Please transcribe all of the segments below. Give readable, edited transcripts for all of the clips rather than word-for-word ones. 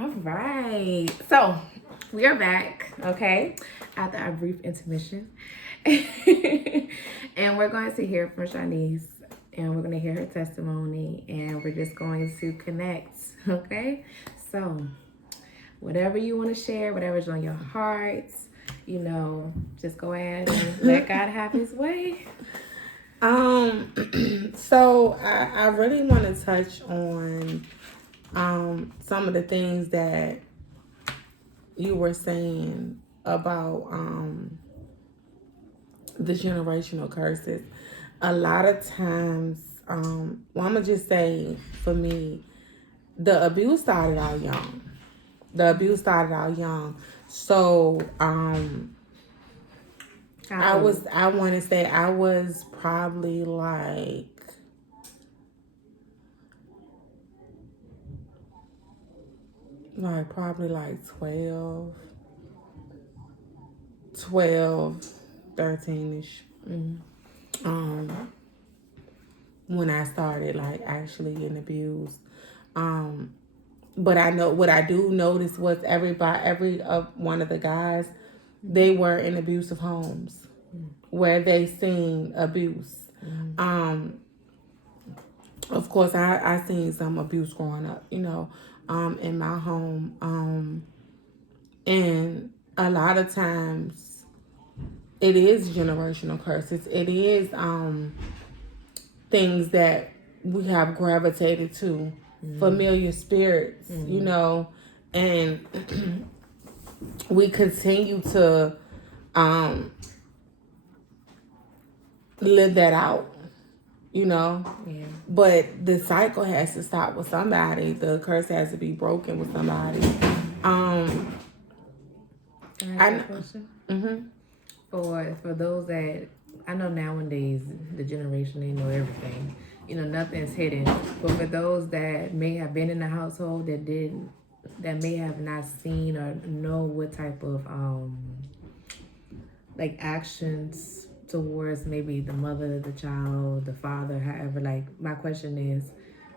All right. So we are back, okay, after our brief intermission. And we're going to hear from Shanice, and we're going to hear her testimony, and we're just going to connect, okay? So, whatever you want to share, whatever's on your heart, just go ahead and let God have his way. So I really want to touch on some of the things that you were saying about the generational curses. A lot of times, well, I'm gonna just say for me, the abuse started out young. So I want to say I was probably like 12, 13ish. When I started like actually getting abused. But I know what I do notice was every one of the guys, they were in abusive homes where they seen abuse. Of course, I seen some abuse growing up, in my home. And a lot of times it is generational curses. It is things that we have gravitated to, familiar spirits, and we continue to live that out, Yeah. But the cycle has to stop with somebody. The curse has to be broken with somebody. Can I ask a question? For those that I know nowadays, the generation, they know everything. Nothing's hidden. But for those that may have been in the household that may have not seen or know what type of like actions towards maybe the mother, the child, the father, however, like my question is,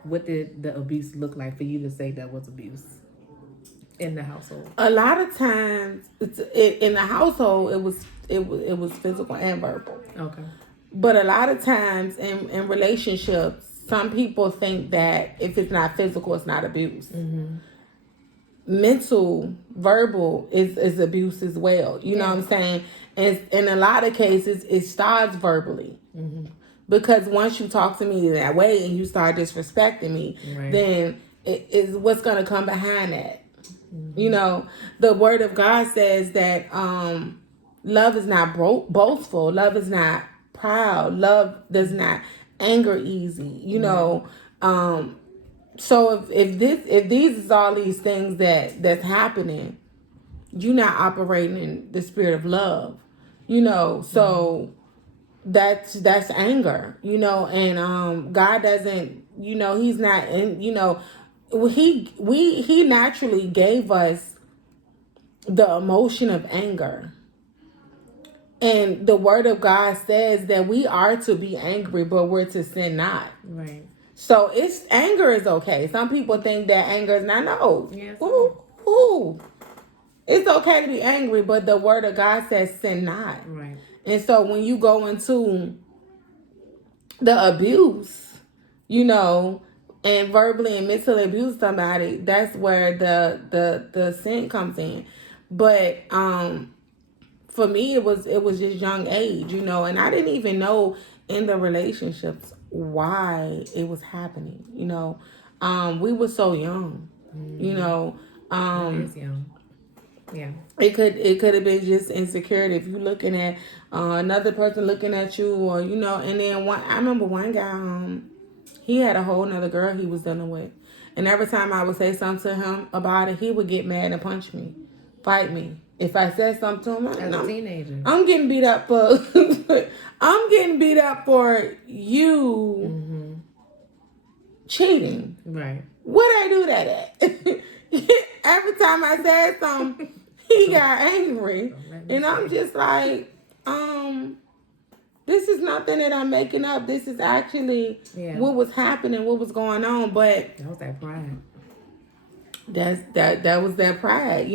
what did the abuse look like for you to say that was abuse in the household? A lot of times, in the household, it was physical and verbal. Okay. But a lot of times in relationships, some people think that if it's not physical, it's not abuse. Mental, verbal is abuse as well. You know what I'm saying? And in a lot of cases, it starts verbally. Because once you talk to me that way and you start disrespecting me, then it is what's going to come behind that. The word of God says that love is not boastful. Love is not proud. Love does not anger easy. So if these is all these things that's happening, you're not operating in the spirit of love. So that's anger. And God doesn't. He's not. And he naturally gave us the emotion of anger. And the word of God says that we are to be angry, but we're to sin not. Right. So anger is okay. Some people think that anger is not. No. Yes. Ooh. It's okay to be angry, but the word of God says sin not. Right. And so when you go into the abuse, and verbally and mentally abuse somebody, that's where the sin comes in. But for me, it was just young age, and I didn't even know in the relationships why it was happening. We were so young. That is young. Yeah. It could have been just insecurity. If you're looking at another person looking at you, or and then I remember one guy, he had a whole nother girl he was dealing with, and every time I would say something to him about it, he would get mad and punch me, fight me. If I said something to him, as a teenager, I'm getting beat up for I'm getting beat up for you cheating. Right. Where'd I do that at? Every time I said something, he got angry. And I'm just like, this is nothing that I'm making up. This is actually what was happening, what was going on. But that was that pride. That was their pride,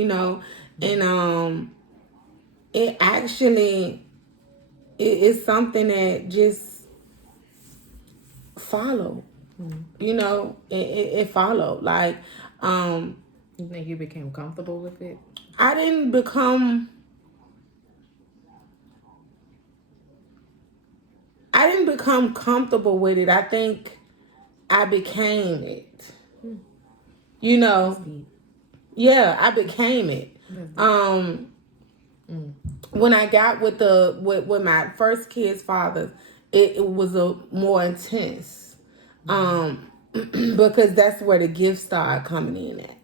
and it actually it's something that just followed. It followed. Like, you think you became comfortable with it? I didn't become comfortable with it. I think I became it. Yeah, I became it. When I got with my first kid's father, it was a more intense. Because that's where the gifts started coming in at.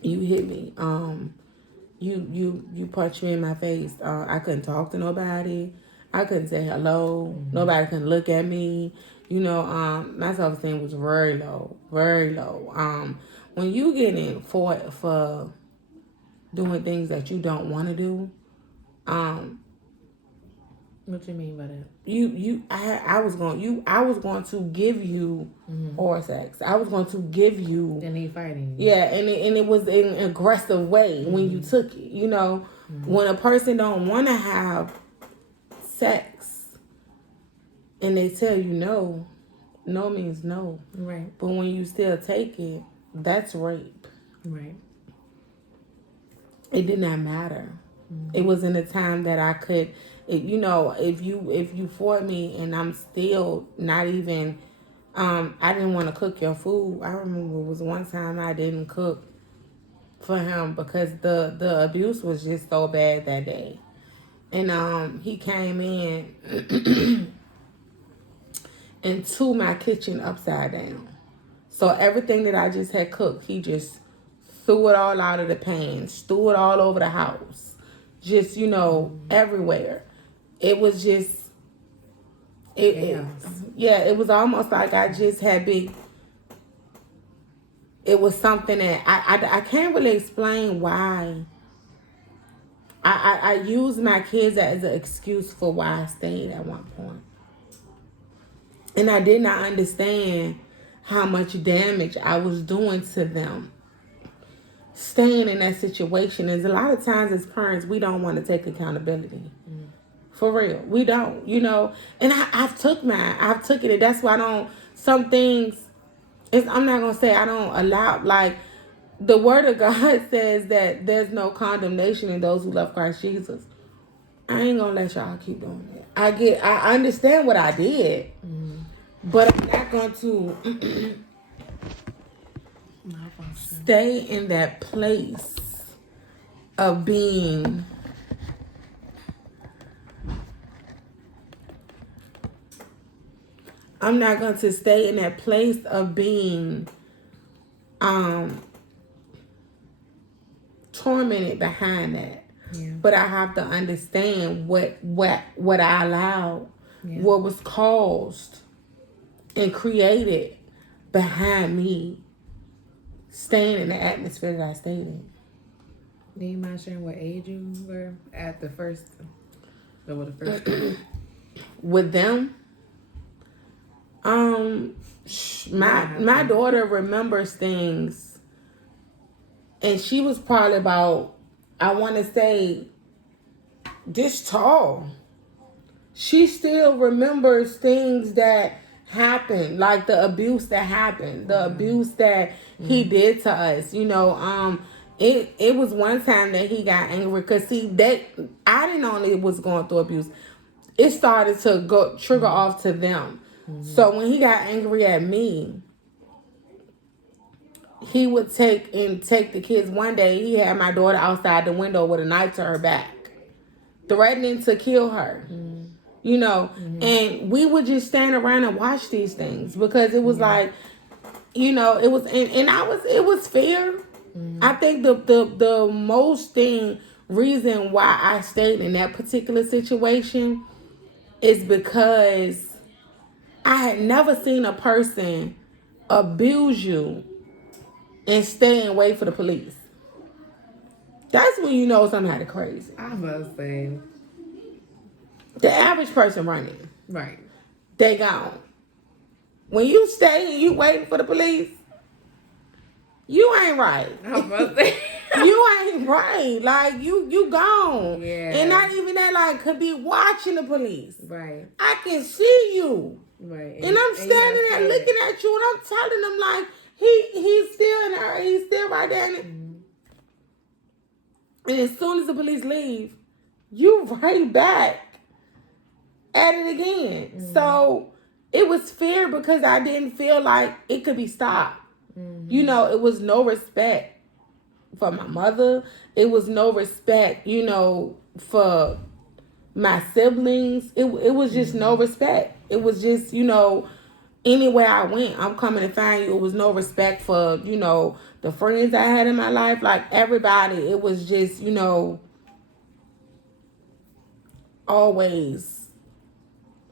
You hit me. You punched me in my face. I couldn't talk to nobody. I couldn't say hello. Nobody couldn't look at me. My self-esteem was very low, very low. When you get in for doing things that you don't want to do, what you mean by that? I was going to give you oral sex. I was going to give you. And he fighting. Yeah, and it was in an aggressive way when you took it. When a person don't want to have sex, and they tell you no, no means no. Right. But when you still take it, that's rape. Right. It did not matter. It was in a time that I could, if you fought me and I'm still not even, I didn't want to cook your food. I remember it was one time I didn't cook for him because the abuse was just so bad that day. And he came in and threw my kitchen upside down. So everything that I just had cooked, he just threw it all out of the pans, threw it all over the house. Just, everywhere. It was just, it was almost like I just had big, it was something that I can't really explain why. I used my kids as an excuse for why I stayed at one point. And I did not understand how much damage I was doing to them. Staying in that situation is a lot of times as parents, we don't want to take accountability. For real. We don't, and I've took it. And that's why some things, I'm not going to say I don't allow, like the word of God says that there's no condemnation in those who love Christ Jesus. I ain't going to let y'all keep doing it. I understand what I did, but I'm not going to stay in that place of being I'm not going to stay in that place of being tormented behind that. Yeah. But I have to understand what I allowed, what was caused and created behind me staying in the atmosphere that I stayed in. Do you mind sharing what age you were at the first? With them? My daughter remembers things, and she was probably about, I want to say, this tall. She still remembers things that happened, like the abuse that happened, the abuse that he did to us. It was one time that he got angry because I didn't know it was going through abuse. It started to trigger off to them. So when he got angry at me, he would take the kids. One day he had my daughter outside the window with a knife to her back, threatening to kill her. And we would just stand around and watch these things because it was like, it was, and it was fear. I think the most reason why I stayed in that particular situation is because I had never seen a person abuse you and stay and wait for the police. That's when you know somebody crazy. I must say, the average person running, right? They gone. When you stay and you waiting for the police, you ain't right. I'm about to say. You ain't right. Like, you gone. Yeah. And not even that, like, could be watching the police. Right. I can see you. Right. And I'm standing there looking at you, and I'm telling them, like, he's still in there. He's still right there. And as soon as the police leave, you right back at it again. So it was fear because I didn't feel like it could be stopped. You know, it was no respect for my mother. It was no respect, you know, for my siblings. It was just no respect. It was just, you know, anywhere I went, I'm coming to find you. It was no respect for, you know, the friends I had in my life. Like, everybody, it was just, you know, always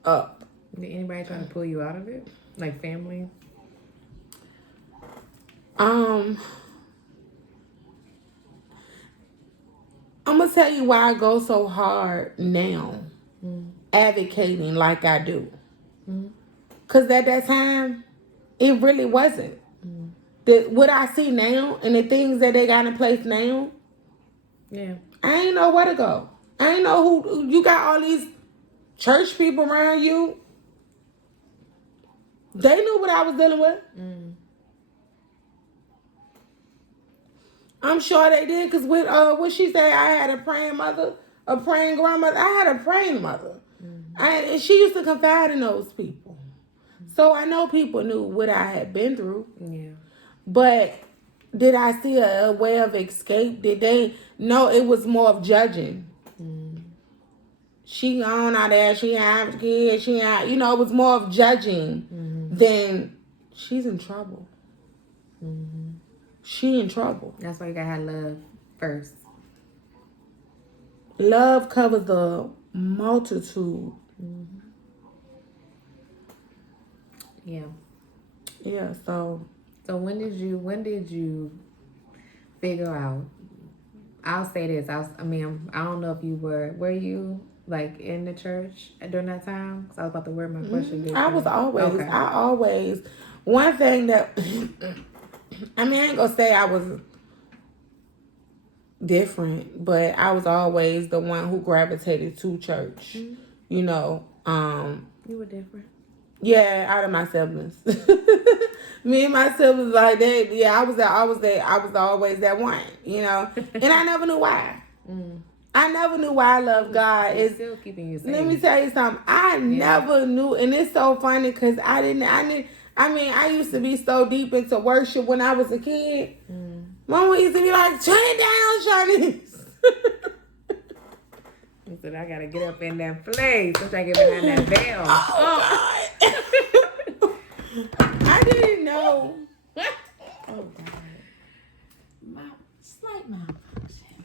up. Did anybody try to pull you out of it? Like family? I'm gonna tell you why I go so hard now, advocating like I do. Cause at that time, it really wasn't. What I see now and the things that they got in place now, Yeah. I ain't know where to go. I ain't know who you got. All these church people around you. They knew what I was dealing with. I'm sure they did, because with what she said, I had a praying mother, a praying grandmother. I had a praying mother. And she used to confide in those people. So I know people knew what I had been through. Yeah. But did I see a way of escape? Did they? No, it was more of judging. She gone out there, she have kids, she have, you know, it was more of judging than she's in trouble. She in trouble. That's why you gotta have love first. Love covers the multitude. Yeah. Yeah, so when did you figure out? I'll say this. I mean, I don't know if you were you like in the church during that time? Because I was about to word my question. I was always, Okay. one thing that, I mean, I ain't gonna say I was different, but I was always the one who gravitated to church. You know, You were different. yeah, out of my siblings. Me and my siblings like that. Yeah, I was always that one, you know. And I never knew why. I never knew why I love God. It's still keeping you safe. Let me tell you something. I never knew, and it's so funny because I mean, I used to be so deep into worship when I was a kid. Mama used to be like, turn it down, Shanice. He said, I gotta get up in that place. I'm trying to get behind that veil. Oh, God. I didn't know. Oh, God. Slight malfunction.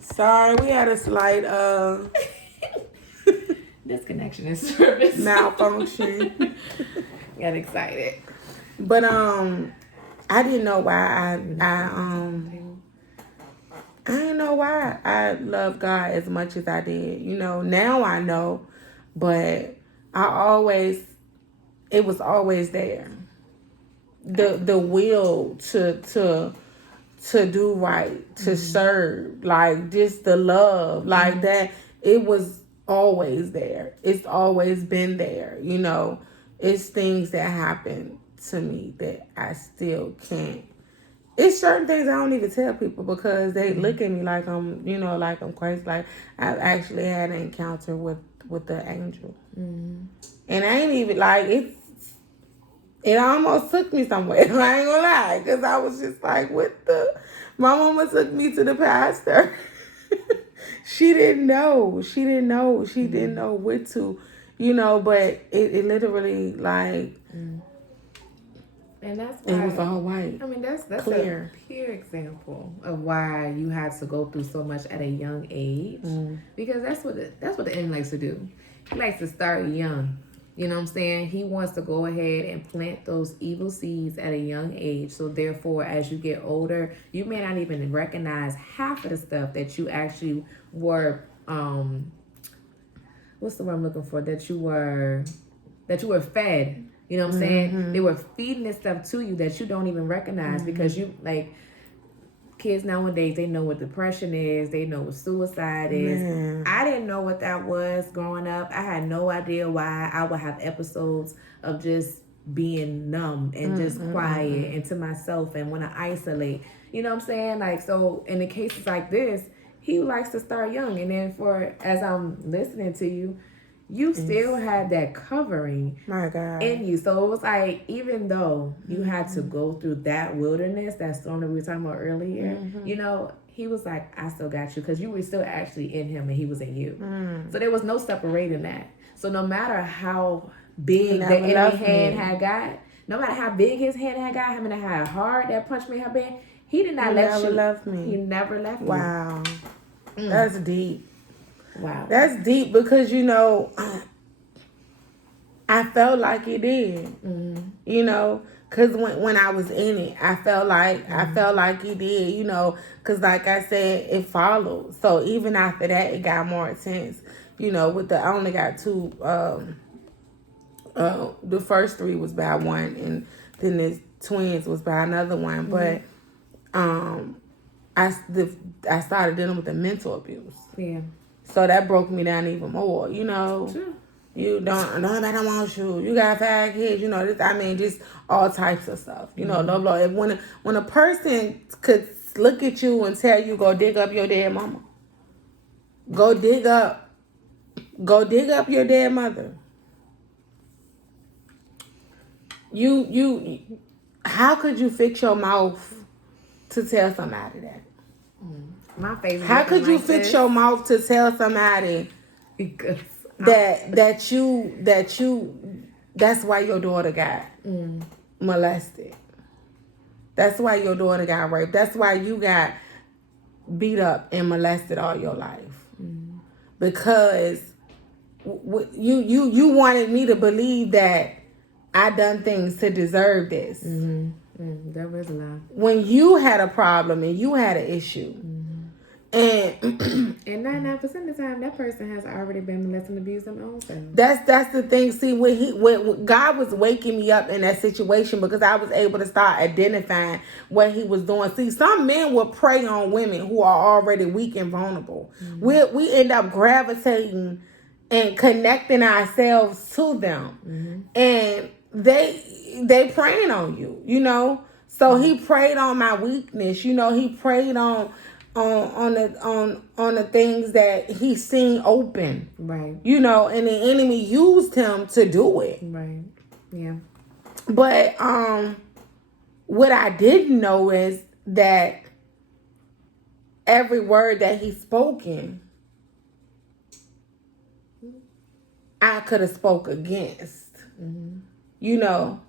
Sorry, we had a slight Disconnection in service. malfunction. Got excited. But I didn't know why I didn't know why I love God as much as I did. You know, now I know, but it was always there. The will to do right, to serve, like just the love, like that. It was always there. It's always been there. You know, it's things that happen to me that I still can't. It's certain things I don't even tell people because they look at me like I'm, you know, like I'm crazy. Like I've actually had an encounter with the angel, and I ain't even like it almost took me somewhere. I ain't gonna lie, because I was just like, my mama took me to the pastor. She didn't know. She didn't know what to, you know, but it literally like, and that's why it was all white. I mean, that's clear. a pure example of why you had to go through so much at a young age, because that's what the enemy likes to do. He likes to start young. You know what I'm saying? He wants to go ahead and plant those evil seeds at a young age. So therefore, as you get older, you may not even recognize half of the stuff that you actually were, what's the word I'm looking for? That you were fed You know what I'm saying? They were feeding this stuff to you that you don't even recognize because you like kids nowadays, they know what depression is, they know what suicide is. I didn't know what that was growing up. I had no idea why I would have episodes of just being numb and just quiet and to myself and want to isolate. You know what I'm saying? Like, so in the cases like this, he likes to start young. And then as I'm listening to you, you still had that covering in you. So it was like, even though you had to go through that wilderness, that storm that we were talking about earlier, you know, he was like, I still got you, because you were still actually in him and he was in you. So there was no separating that. So no matter how big the enemy hand had got, no matter how big his hand had got, how hard that punch may have been, he did not let you. Left me. He never left you. Wow. That's deep. Wow. That's deep because, you know, I felt like he did. You know, because when I was in it, I felt like he did, you know, because like I said, it followed. So even after that, it got more intense. You know, I only got 2. The first 3 was by one, and then the twins was by another one. But I started dealing with the mental abuse. Yeah. So that broke me down even more, you know. Sure. You nobody wants you. You got 5 kids, you know. Just all types of stuff, you know. Blah blah. When a person could look at you and tell you, go dig up your dead mama, go dig up your dead mother. You, how could you fix your mouth to tell somebody that? My favorite. How could you fix your mouth to tell somebody because that's why your daughter got molested. That's why your daughter got raped. That's why you got beat up and molested all your life. Because you wanted me to believe that I done things to deserve this. That was a lie. When you had a problem and you had an issue. And 99% of the time, that person has already been molested and abused them also. That's the thing. See, when God was waking me up in that situation, because I was able to start identifying what He was doing. See, some men will prey on women who are already weak and vulnerable. We end up gravitating and connecting ourselves to them, and they preying on you. You know, so He preyed on my weakness. You know, He preyed on the things that He seen open. Right. You know, and the enemy used him to do it. Right. Yeah. But what I didn't know is that every word that he spoken, I could have spoke against. You know,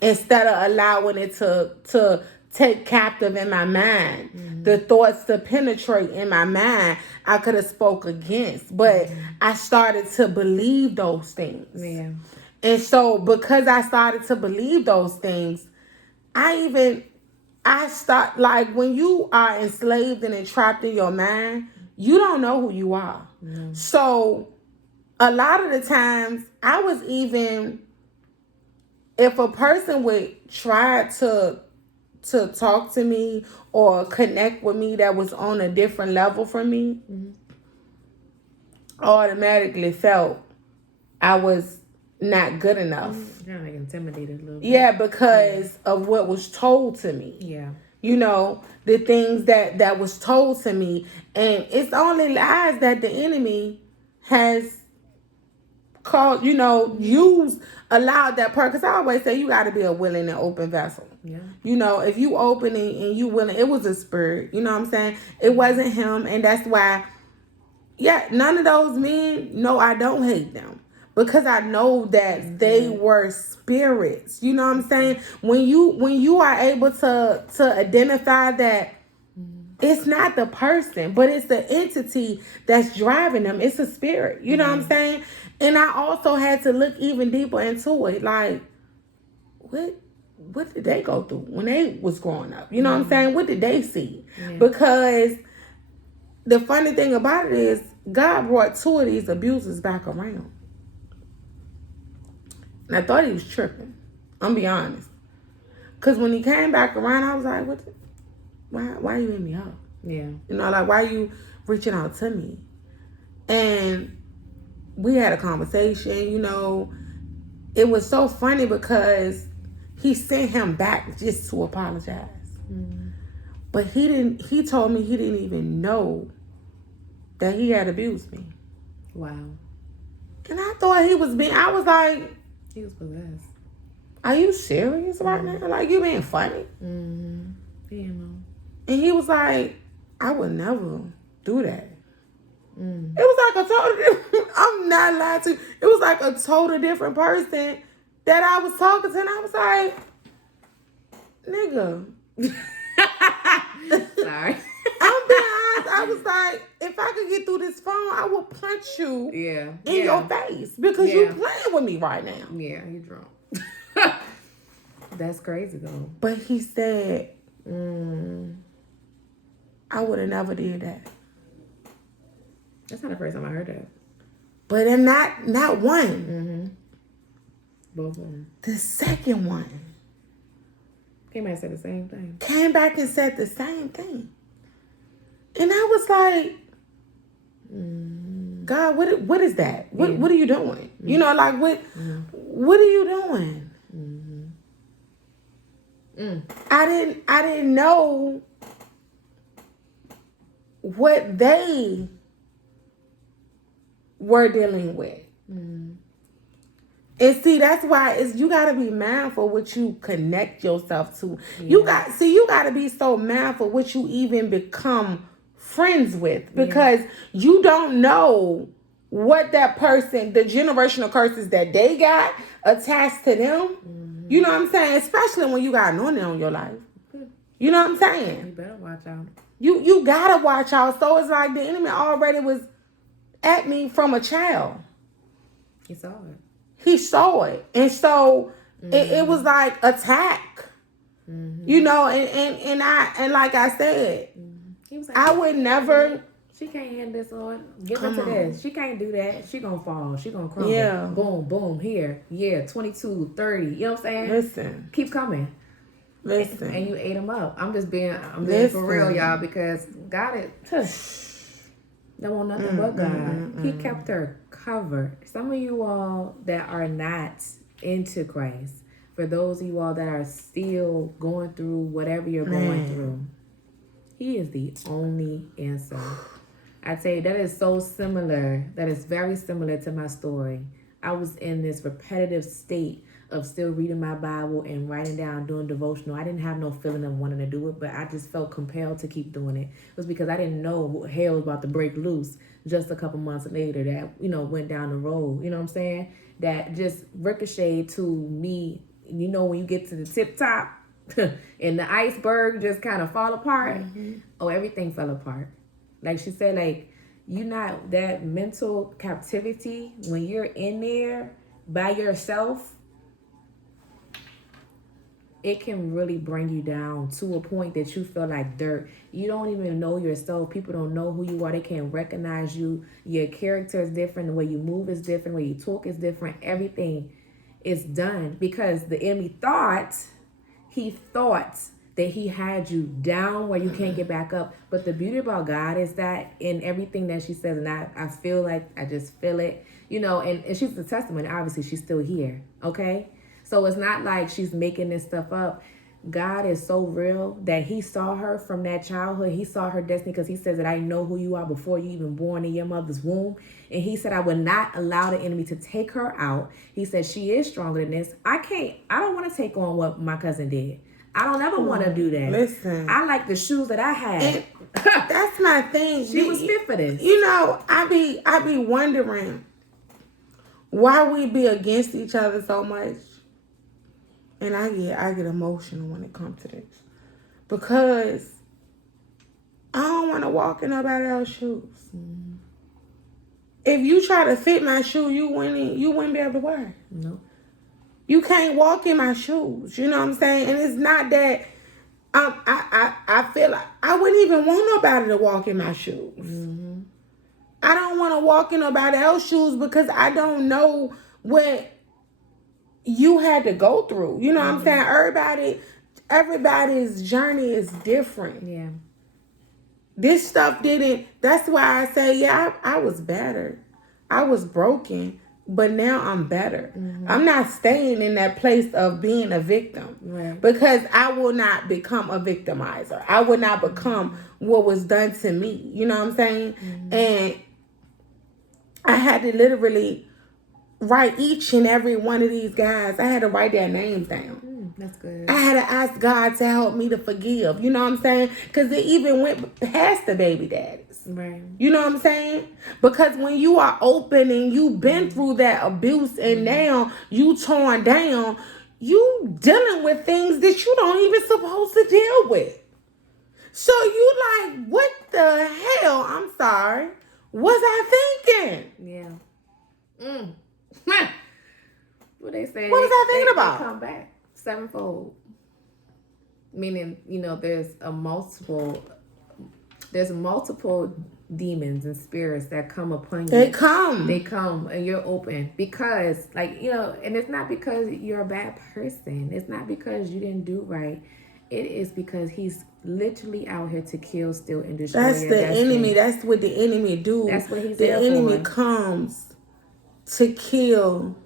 instead of allowing it to take captive in my mind, the thoughts to penetrate in my mind, I could have spoke against. But I started to believe those things. Yeah. And so because I started to believe those things, I start, like, when you are enslaved and entrapped in your mind, you don't know who you are. So a lot of the times I was even, if a person would try to talk to me or connect with me that was on a different level from me, automatically felt I was not good enough. Kind of like intimidated a little bit. Yeah, because of what was told to me. Yeah. You know, the things that was told to me. And it's only lies that the enemy has called, you know, allowed that part. Because I always say you got to be a willing and open vessel. Yeah. You know, if you open and you willing, it was a spirit. You know what I'm saying? It wasn't him. And that's why, none of those men, no, I don't hate them. Because I know that they were spirits. You know what I'm saying? When you are able to identify that it's not the person, but it's the entity that's driving them. It's a spirit. You know what I'm saying? And I also had to look even deeper into it. Like, what did they go through when they was growing up? You know what I'm saying? What did they see? Because the funny thing about it is God brought 2 of these abusers back around. And I thought he was tripping. I'm be honest. Cause when he came back around, I was like, "What? Why you hit me up? Yeah. You know, like why you reaching out to me?" And we had a conversation. You know, it was so funny because he sent him back just to apologize. Mm-hmm. But he didn't. He told me he didn't even know that he had abused me. Wow. And I thought he was being. I was like, he was possessed. Are you serious right now? Like you being funny? Mm-hmm. You know. And he was like, I would never do that. Mm. It was like a total. I'm not lying to you. It was like a total different person that I was talking to, and I was like, nigga. Sorry. I'm being honest. I was like, if I could get through this phone, I will punch you in your face because you playing with me right now. Yeah, you drunk. That's crazy though. But he said, I would have never did that. That's not the first time I heard that. But then not one. Mm-hmm. Both of them. The second one. Came back and said the same thing. Came back and said the same thing. And I was like, God, what is that? What are you doing? Mm-hmm. You know, like what are you doing? Mm-hmm. I didn't know what they were dealing with. Mm-hmm. And see, that's why you gotta be mindful what you connect yourself to. Yeah. You gotta be so mindful what you even become friends with, because you don't know what that person, the generational curses that they got attached to them. Mm-hmm. You know what I'm saying? Especially when you got anointing on your life. You know what I'm saying? You better watch out. You gotta watch out. So it's like the enemy already was at me from a child. He saw it. He saw it. And so it was like attack. Mm-hmm. You know, and like I said, he was like, I would never. She can't handle this, Lord. Give her to this. She can't do that. She gonna fall. She gonna crumble. Yeah. Boom, boom, here. Yeah, 22, 30. You know what I'm saying? Listen. Keep coming. Listen. And you ate them up. I'm being for real, y'all, because God don't want nothing but God. He kept her covered. Some of you all that are not into Christ, for those of you all that are still going through whatever you're going through, He is the only answer. I tell you, that is so similar. That is very similar to my story. I was in this repetitive state of still reading my Bible and writing down, doing devotional. I didn't have no feeling of wanting to do it, but I just felt compelled to keep doing it. It was because I didn't know hell was about to break loose just a couple months later that, went down the road. You know what I'm saying? That just ricocheted to me. You know, when you get to the tip top and the iceberg just kind of fall apart. Mm-hmm. Oh, everything fell apart. Like she said, like, that mental captivity, when you're in there by yourself, it can really bring you down to a point that you feel like dirt. You don't even know yourself. People don't know who you are. They can't recognize you. Your character is different. The way you move is different. The way you talk is different. Everything is done because the enemy thought that he had you down where you can't get back up. But the beauty about God is that in everything that she says, and I feel like I just feel it, and she's the testament. Obviously, she's still here, okay? So it's not like she's making this stuff up. God is so real that He saw her from that childhood. He saw her destiny because He says that I know who you are before you even born in your mother's womb. And He said I would not allow the enemy to take her out. He said she is stronger than this. I don't want to take on what my cousin did. I don't ever want to do that. Listen. I like the shoes that I had. And that's my thing. She was fit for this. I be wondering why we be against each other so much. And I get emotional when it comes to this. Because I don't want to walk in nobody else's shoes. Mm-hmm. If you try to fit my shoe, you wouldn't be able to wear it. No. You can't walk in my shoes. You know what I'm saying? And it's not that I feel like I wouldn't even want nobody to walk in my shoes. Mm-hmm. I don't want to walk in nobody else's shoes because I don't know what you had to go through. You know what I'm saying? Everybody's journey is different. Yeah. This stuff didn't. That's why I say, yeah, I was better. I was broken, but now I'm better. I'm not staying in that place of being a victim. Right. Because I will not become a victimizer. I will not become what was done to me. You know what I'm saying? And I had to literally write each and every one of these guys. I had to write their names down. That's good. I had to ask God to help me to forgive. You know what I'm saying? Because it even went past the baby daddies. Right. You know what I'm saying? Because when you are open and you've been through that abuse and now you torn down, you dealing with things that you don't even supposed to deal with. So you like, what the hell? I'm sorry. Was I thinking? Yeah. What they say? What was I thinking about? They come back sevenfold. Meaning, there's multiple demons and spirits that come upon you. They come and you're open because, and it's not because you're a bad person. It's not because you didn't do right. It is because he's literally out here to kill, steal, and destroy. That's the enemy. That's what the enemy do. That's what he's the there enemy for. Comes to kill,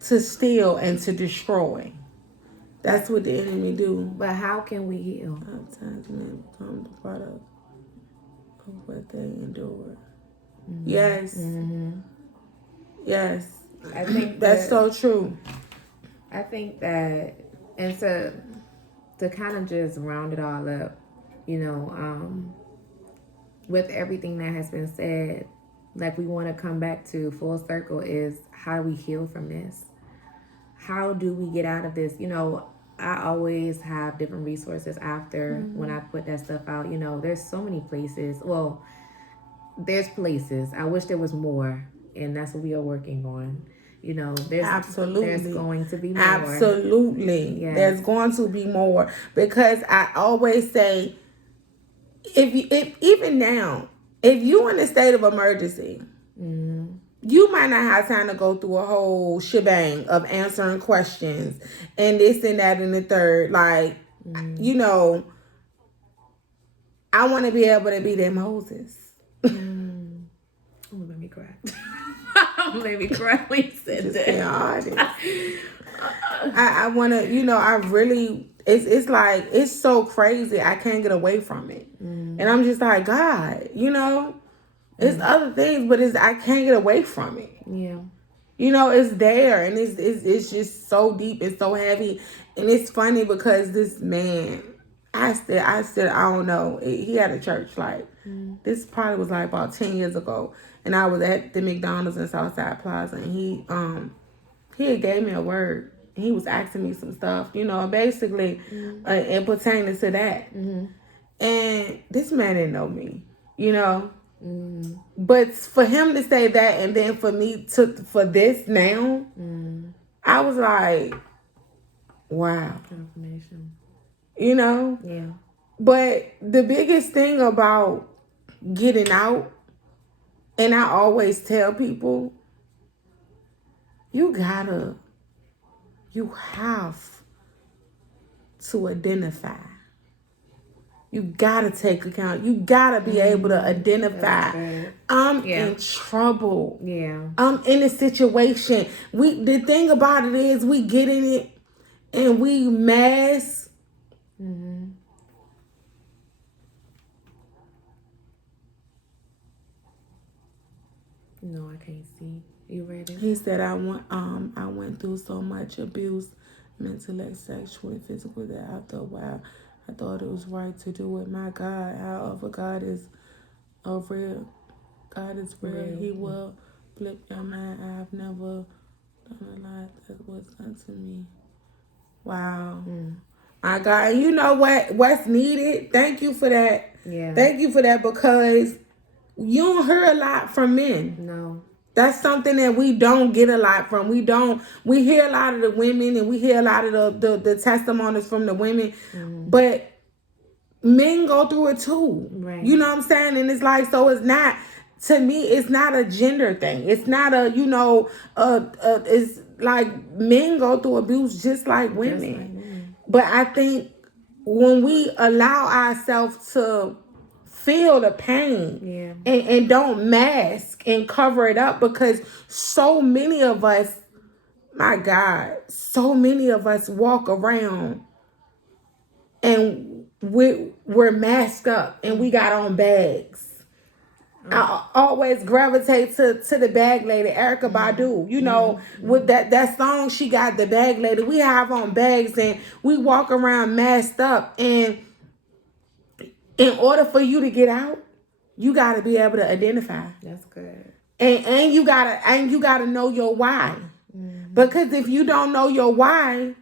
to steal, and to destroy. That's what the enemy do. But how can we heal? Sometimes men become the product of what they endure. Yes. Yes. I think that's so true. I think that, and to kind of just round it all up, with everything that has been said, like we want to come back to full circle is how do we heal from this? How do we get out of this? I always have different resources after when I put that stuff out. There's so many places. Well, there's places. I wish there was more, and that's what we are working on. Absolutely. There's going to be more. Absolutely. Yes. There's going to be more. Because I always say, if even now, if you're in a state of emergency, you might not have time to go through a whole shebang of answering questions and this and that and the third. Like, I want to be able to be that Moses. Oh, let me cry. Let me cry when you said that. I want to, I really, it's like, it's so crazy. I can't get away from it. And I'm just like, God, it's other things, but I can't get away from it. Yeah. It's there, and it's just so deep and so heavy. And it's funny because this man, I don't know. He had a church, this probably was like about 10 years ago. And I was at the McDonald's in Southside Plaza, and he had gave me a word. And he was asking me some stuff, basically, and pertaining to that. And this man didn't know me, But for him to say that, and then for me for this now, I was like, wow. Confirmation. Yeah. But the biggest thing about getting out, and I always tell people, you have to identify. You gotta take account. You gotta be able to identify. I'm in trouble. Yeah. I'm in a situation. The thing about it is we get in it and we mask. No, I can't see. You ready? He said, I went through so much abuse, mentally, sexually, physically, that after a while, I thought it was right to do it. My God, however, God is real. God is real. He will flip your mind. I have never done a lot that was done to me. Wow. My God, you know what's needed? Thank you for that. Yeah. Thank you for that, because you don't hear a lot from men. No. That's something that we don't get a lot from. We hear a lot of the women, and we hear a lot of the testimonies from the women, but men go through it too. Right. You know what I'm saying? And it's like, so it's not to me, it's not a gender thing. It's not a, it's like men go through abuse just like women. But I think when we allow ourselves to feel the pain and don't mask and cover it up, because so many of us, my God, so many of us walk around and we're masked up and we got on bags. I always gravitate to the bag lady, Erykah Badu. With that song, she got the bag lady. We have on bags and we walk around masked up. And in order for you to get out, you got to be able to identify. That's good. And you gotta know your why. Because if you don't know your why,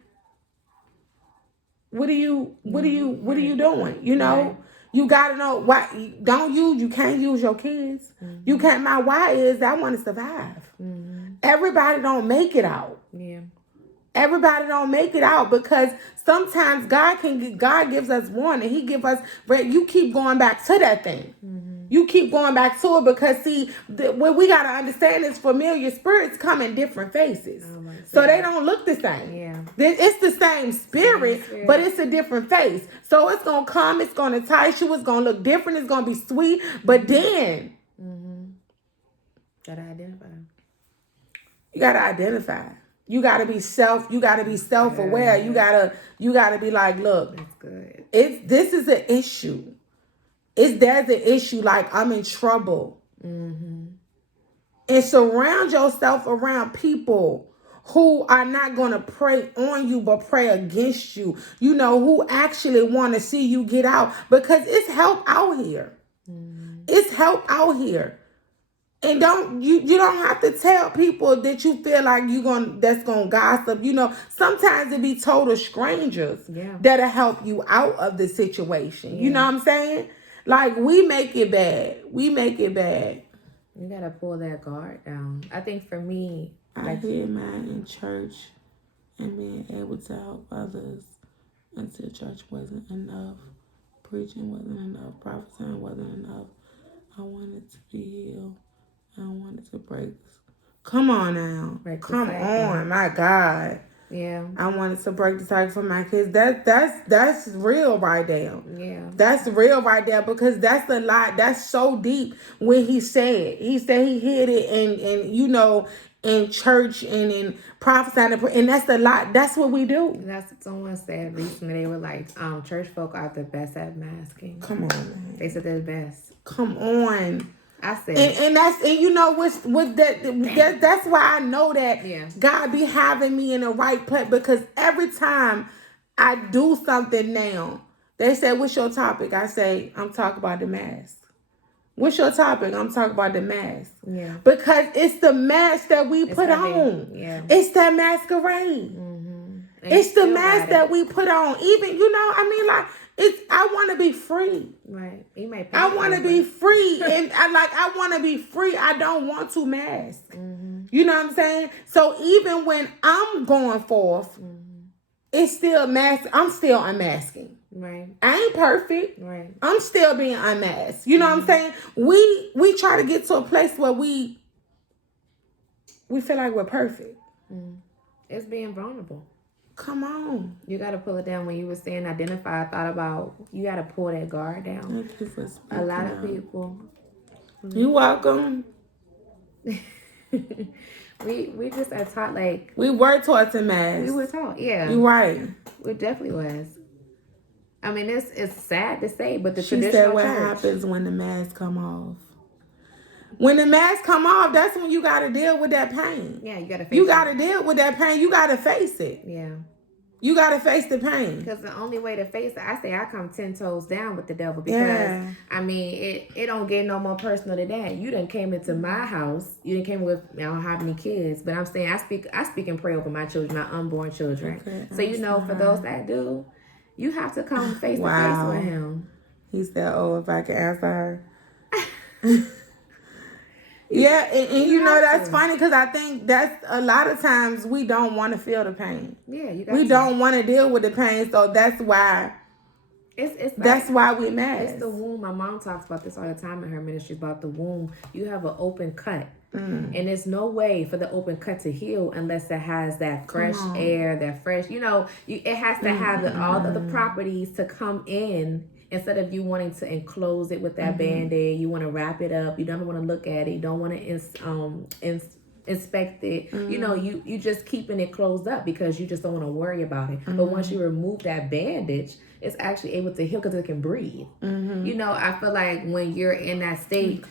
what are you doing? Right. You gotta know why. You can't use your kids. You can't. My why is I want to survive. Everybody don't make it out. Yeah. Everybody don't make it out because sometimes God gives us warning. He give us, you keep going back to that thing. You keep going back to it because what we got to understand is familiar spirits come in different faces. So they don't look the same. Yeah. It's the same spirit, but it's a different face. So it's going to come, it's going to entice you, it's going to look different, it's going to be sweet, but then Gotta identify. You got to identify. You got to be self-aware. You got to be like, look, that's good. This is an issue. There's an issue, like I'm in trouble. And surround yourself around people who are not going to pray on you, but pray against you. Who actually want to see you get out, because it's help out here. It's help out here. And you don't have to tell people that you feel like that's gonna gossip. Sometimes it be total strangers that'll help you out of the situation. You know what I'm saying? Like, we make it bad. You gotta pull that guard down. I think for me, I hear mine in church and being able to help others until church wasn't enough. Preaching wasn't enough. Prophesying wasn't enough. I wanted to be healed. I wanted to break. Come on now. Come on, my God. Yeah. I wanted to break the cycle for my kids. That's real right there. Yeah. That's real right there, because that's a lot. That's so deep. When he said he hid it and in church and in prophesying, and that's a lot. That's what we do. That's what someone said recently. They were like, church folk are the best at masking. Come on, man. They said they're the best. Come on. I said, and that's why I know that God be having me in the right place, because every time I do something now, they say, "What's your topic?" I say, "I'm talking about the mask." What's your topic? I'm talking about the mask. Yeah. Because it's the mask that we put on. Yeah. It's that masquerade. It's the mask that we put on. Even I want to be free. Right. I want to be free. And I want to be free. I don't want to mask. You know what I'm saying? So even when I'm going forth, it's still mask. I'm still unmasking. Right. I ain't perfect. Right. I'm still being unmasked. You know what I'm saying? We try to get to a place where we feel like we're perfect. It's being vulnerable. Come on. You got to pull it down. When you were saying identify, I thought about you got to pull that guard down. Thank you for speaking. A lot of people. You're welcome. we just are taught, like, we were taught to mask. We were taught, yeah. You're right. It definitely was. I mean, it's sad to say, but the she traditional said what church happens when the mask come off. When the mask come off, that's when you got to deal with that pain. Yeah, you got to face it. You got to deal with that pain. You got to face it. Yeah. You got to face the pain. Because the only way to face it, I say I come 10 toes down with the devil. Because, I mean, it don't get no more personal than that. You done came into my house. You done came with, I don't have any kids. But I'm saying, I speak and pray over my children, my unborn children. Okay, so, for those that do, you have to come face to face with him. He said, if I can answer her. Yeah, and that's funny, because I think that's a lot of times we don't want to feel the pain. Yeah, we don't want to deal with the pain, so that's why It's That's like, why we mad. it's the womb. My mom talks about this all the time in her ministry about the womb. You have an open cut. And there's no way for the open cut to heal unless it has that fresh air, that fresh, it has to have all of the properties to come in. Instead of you wanting to enclose it with that Band-Aid, you want to wrap it up. You don't want to look at it. You don't want to inspect it. You just keeping it closed up because you just don't want to worry about it. But once you remove that bandage, it's actually able to heal because it can breathe. I feel like when you're in that state,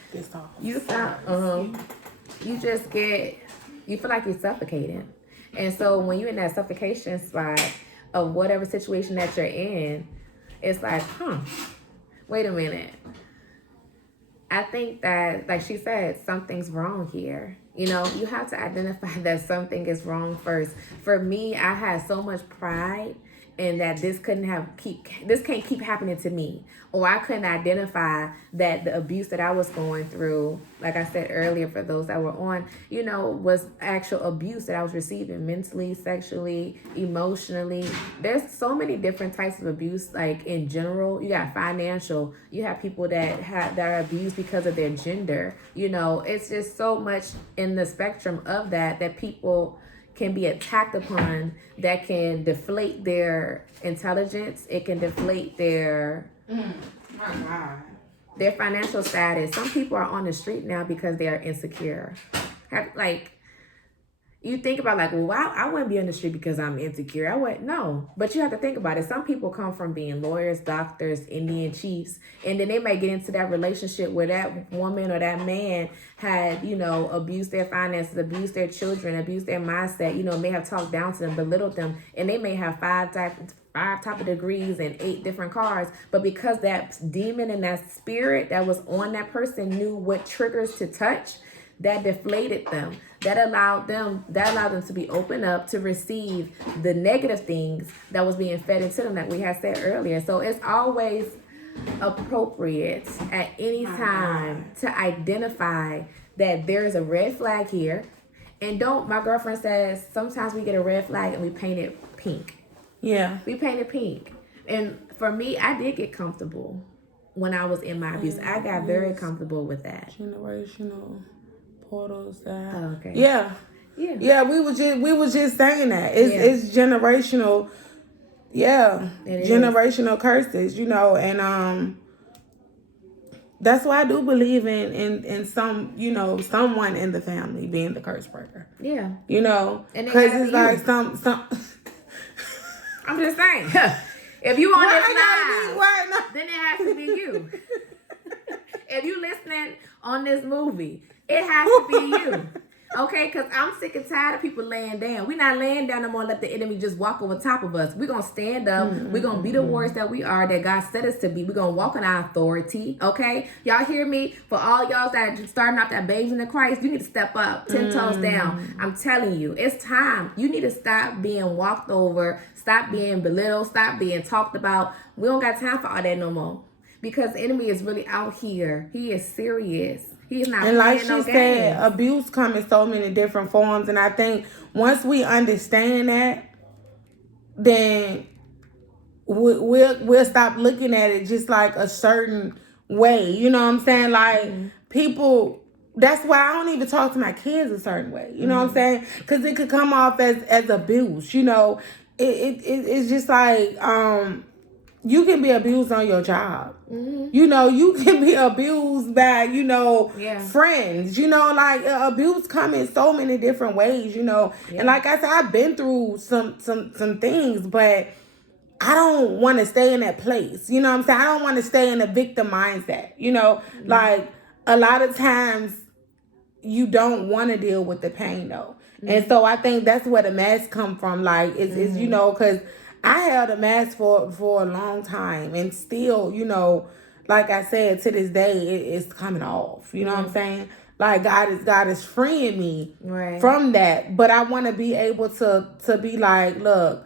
you feel like you're suffocating. And so when you're in that suffocation spot of whatever situation that you're in, it's like, wait a minute. I think that, like she said, something's wrong here. You have to identify that something is wrong first. For me, I had so much pride in that this can't keep happening to me. Or I couldn't identify that the abuse that I was going through, like I said earlier, for those that were on, was actual abuse that I was receiving mentally, sexually, emotionally. There's so many different types of abuse, like in general. You got financial, you have people that are abused because of their gender. It's just so much in the spectrum of that people can be attacked upon, that can deflate their intelligence. It can deflate their financial status. Some people are on the street now because they are insecure. You think about well, I wouldn't be on the street because I'm insecure. I wouldn't. No. But you have to think about it. Some people come from being lawyers, doctors, Indian chiefs, and then they might get into that relationship where that woman or that man had, abused their finances, abused their children, abused their mindset, may have talked down to them, belittled them, and they may have five top of degrees and 8 different cars. But because that demon and that spirit that was on that person knew what triggers to touch, that deflated them. That allowed them to be open up to receive the negative things that was being fed into them, that we had said earlier. So it's always appropriate at any time to identify that there's a red flag here. And my girlfriend says sometimes we get a red flag and we paint it pink. Yeah. We paint it pink. And for me, I did get comfortable when I was in my abuse. I got very comfortable with that. Generational portals that. Oh, okay. Yeah. We was just saying that it's generational. Yeah, generational curses. And that's why I do believe in some someone in the family being the curse breaker. Yeah. Because it's like some. I'm just saying. If you on this line, then it has to be you. If you listening on this movie, it has to be you. Okay? Because I'm sick and tired of people laying down. We're not laying down no more and let the enemy just walk over top of us. We're going to stand up. We're going to be the warriors that we are, that God set us to be. We're going to walk in our authority. Okay? Y'all hear me? For all y'all that are starting out that babes in the Christ, you need to step up. 10 toes down. I'm telling you, it's time. You need to stop being walked over. Stop being belittled. Stop being talked about. We don't got time for all that no more. Because the enemy is really out here. He is serious. He's not. And like she said, abuse comes in so many different forms. And I think once we understand that, then we'll stop looking at it just like a certain way. You know what I'm saying? Like people. That's why I don't even talk to my kids a certain way. You know what I'm saying? Because it could come off as abuse. It's just like you can be abused on your job. You can be abused by, friends. Abuse come in so many different ways, And like I said, I've been through some things, but I don't want to stay in that place. You know what I'm saying? I don't want to stay in the victim mindset. Like a lot of times you don't want to deal with the pain though. And so I think that's where the mask come from. Like it's because I held a mask for a long time, and still, like I said, to this day, it's coming off. You know what I'm saying? Like God is freeing me from that, but I want to be able to be like, look,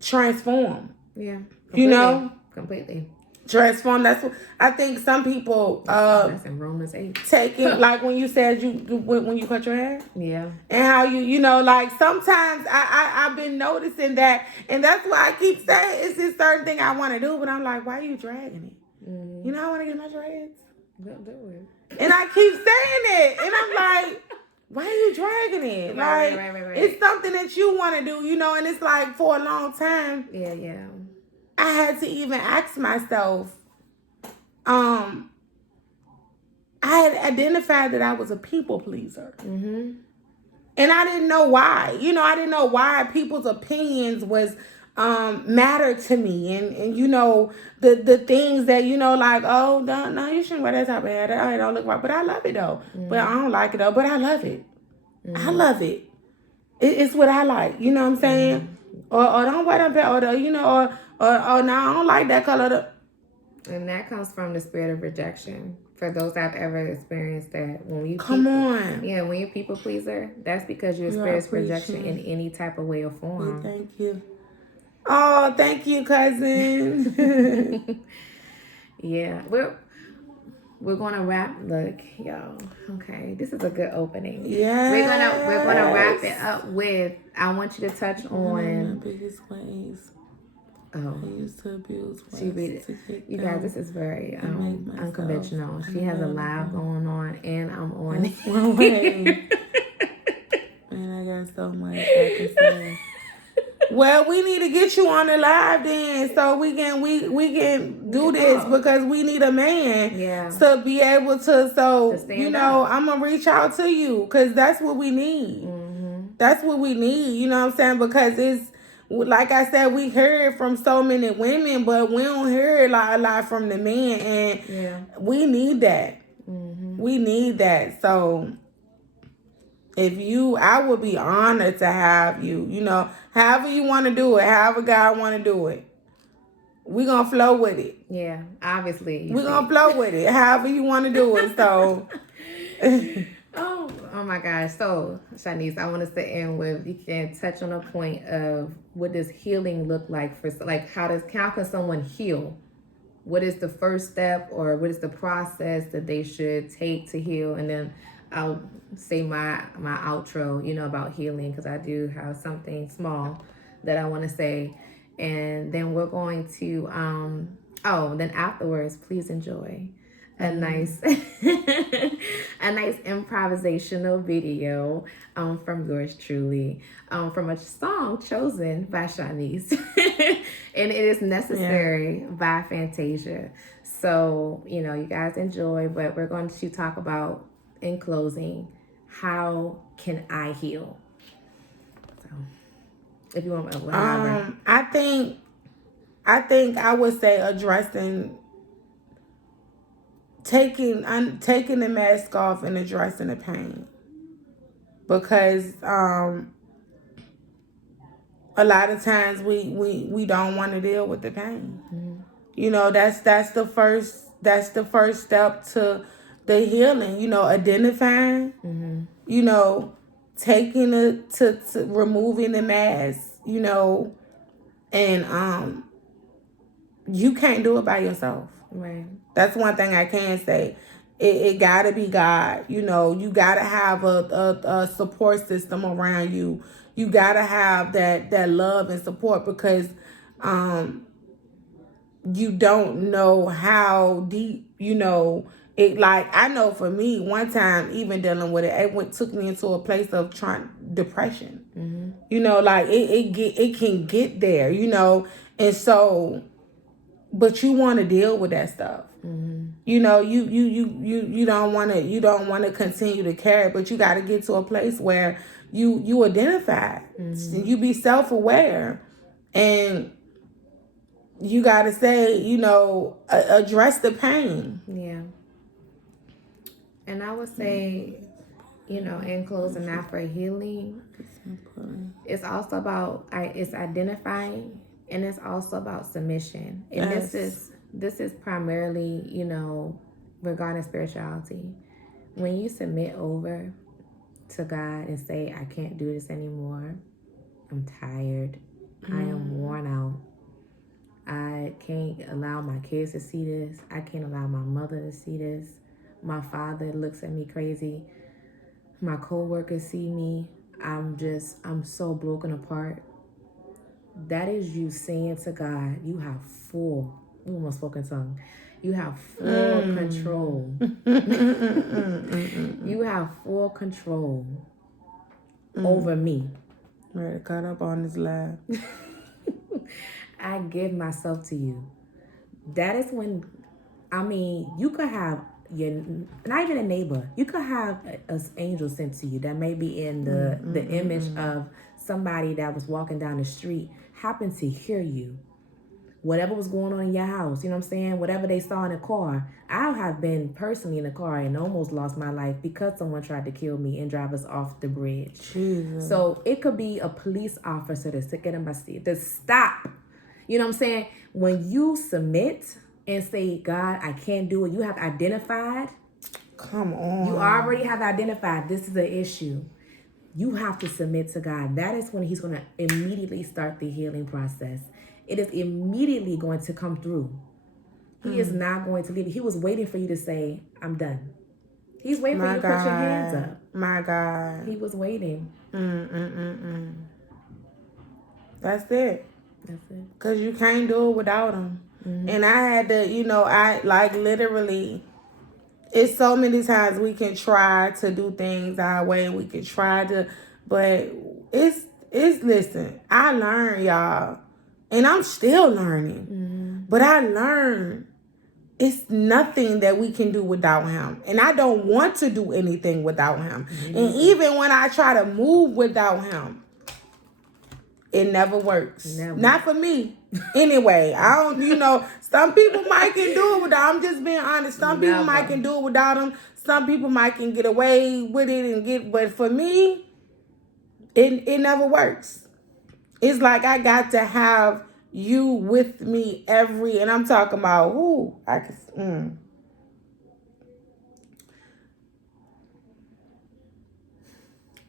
transform. Yeah, completely. Completely. Transform. That's what I think. Some people that's in Romans 8. taking like when you said when you cut your hair. Yeah. And how you know, like sometimes I've been noticing that, and that's why I keep saying it's this certain thing I want to do, but I'm like, why are you dragging it? Mm-hmm. You know, I want to get my dreads. Don't do it. And I keep saying it, and I'm like, why are you dragging it? Right. It's something that you want to do, you know, and it's like for a long time. Yeah. I had to even ask myself, I had identified that I was a people pleaser. Mm-hmm. And I didn't know why. You know, I didn't know why people's opinions was mattered to me. And you know, the things that, you know, like, oh, no, you shouldn't wear that type of hair. That don't look right. But I love it, though. Mm-hmm. But I don't like it, though. But I love it. Mm-hmm. I love it. It's what I like. You know what I'm saying? Mm-hmm. Or don't wear that, or, you know, or no, I don't like that color. And that comes from the spirit of rejection. For those that have ever experienced that, when you when you're people pleaser, that's because you experience rejection in any type of way or form. Thank you. Oh, thank you, cousin. Yeah, we're gonna wrap. Look, y'all. Okay, this is a good opening. Yeah, we're gonna wrap it up with. I want you to touch on my biggest ways. Oh, I used to abuse. You guys, this is very unconventional. She has a live going on, and I'm on it. One way. Man, I got so much I can say. Well, we need to get you on the live then, so we can do this because we need a man to be able to. So you know, I'm gonna reach out to you because that's what we need. Mm-hmm. That's what we need. You know what I'm saying? Because it's. Like I said, we hear it from so many women, but we don't hear it a lot from the men, and we need that. Mm-hmm. We need that. So, I would be honored to have you. You know, however you want to do it, however God want to do it, we gonna flow with it. Yeah, obviously. We gonna flow with it, however you want to do it. So. Oh my gosh. So, Shanice, I want us to end with, you can touch on a point of what does healing look like for, like, how can someone heal? What is the first step, or what is the process that they should take to heal? And then I'll say my outro, you know, about healing, because I do have something small that I want to say. And then we're going to, then afterwards, please enjoy a nice improvisational video from yours truly, from a song chosen by Shanice. And it is Necessary by Fantasia. So, you know, you guys enjoy, but we're going to talk about, in closing, how can I heal? So if you want to I think I would say addressing, taking the mask off and addressing the pain, because a lot of times we don't want to deal with the pain. Mm-hmm. You know, that's the first step to the healing. You know, identifying. Mm-hmm. You know, taking it to removing the mask. You know, and you can't do it by yourself. Right. That's one thing I can say. It gotta be God. You know, you gotta have a support system around you. You gotta have that love and support, because you don't know how deep, you know, it, like, I know for me, one time, even dealing with it took me into a place of depression. Mm-hmm. You know, like it can get there, you know, and so, but you want to deal with that stuff. Mm-hmm. You know, you don't want to continue to carry, but you got to get to a place where you identify, mm-hmm. you be self-aware, and you got to say, you know, address the pain. Yeah. And I would say, you know, in closing, now for healing, it's also about, it's identifying, and it's also about submission. And this is primarily, you know, regarding spirituality. When you submit over to God and say, I can't do this anymore, I'm tired, I am worn out, I can't allow my kids to see this. I can't allow my mother to see this. My father looks at me crazy. My co-workers see me. I'm so broken apart. That is you saying to God, you have full, almost spoken tongue. You have full control. You have full control over me. Ready to cut up on this lab. I give myself to you. That is when, you could have not even a neighbor. You could have an angel sent to you that may be in the image of somebody that was walking down the street, happened to hear you. Whatever was going on in your house, you know what I'm saying? Whatever they saw in the car. I have been personally in the car and almost lost my life because someone tried to kill me and drive us off the bridge. Jesus. So it could be a police officer that's to get in my seat, to stop. You know what I'm saying? When you submit and say, God, I can't do it, you have identified. Come on. You already have identified this is an issue. You have to submit to God. That is when he's going to immediately start the healing process. It is immediately going to come through. He is not going to leave. He was waiting for you to say, I'm done. He's waiting for you to put your hands up. My God. He was waiting. That's it. That's it. Because you can't do it without him. And I had to, I literally, it's so many times we can try to do things our way. We can try to, but listen, I learned, y'all. And I'm still learning. But I learned it's nothing that we can do without him. And I don't want to do anything without him. And even when I try to move without him, it never works. Never. Not for me. Anyway, I don't, some people might can do it without him. I'm just being honest. Some people might can do it without him. Some people might can get away with it but for me, it never works. It's like I got to have you with me and I'm talking about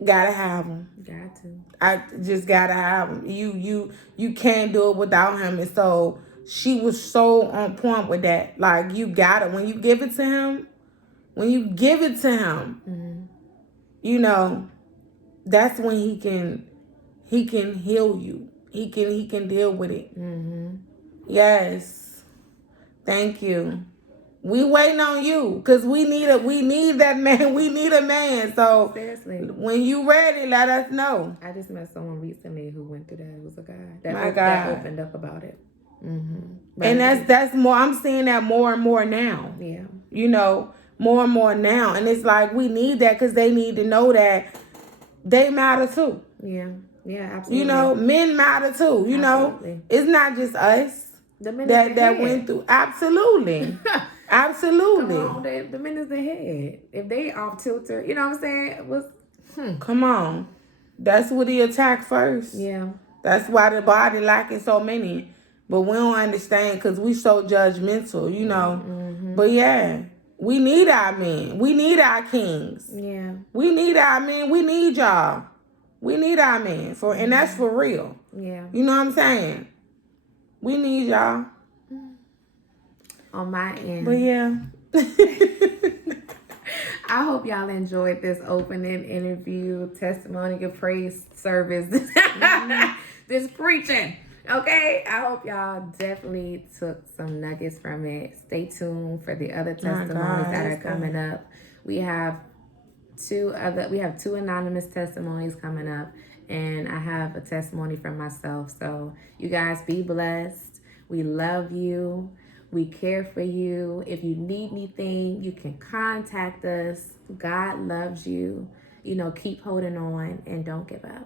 gotta have him. Got to. I just gotta have him. You can't do it without him. And so she was so on point with that. Like you gotta, when you give it to him, that's when he can heal you. He can deal with it. Yes. Thank you. We waiting on you because we need that man. We need a man. So seriously, when you ready, let us know. I just met someone recently who went through that. It was a guy that opened up about it. And that's more. I'm seeing that more and more now. Yeah. More and more now, and it's like we need that because they need to know that they matter too. Yeah. Yeah, absolutely. Men matter too. Absolutely. It's not just us that went through. Absolutely. Absolutely. Come on, the men is the head. If they off tilter, you know what I'm saying? Come on. That's what he attacked first. Yeah. That's why the body lacking so many. But we don't understand because we so judgmental, But yeah, we need our men. We need our kings. Yeah. We need our men. We need y'all. We need our men and that's for real. Yeah. You know what I'm saying? We need y'all. On my end. But yeah. I hope y'all enjoyed this opening interview, testimony, and praise service. This preaching. Okay? I hope y'all definitely took some nuggets from it. Stay tuned for the other testimonies that are coming up. We have two anonymous testimonies coming up, and I have a testimony from myself. So you guys be blessed. We love you. We care for you. If you need anything, you can contact us. God loves you. Keep holding on and don't give up.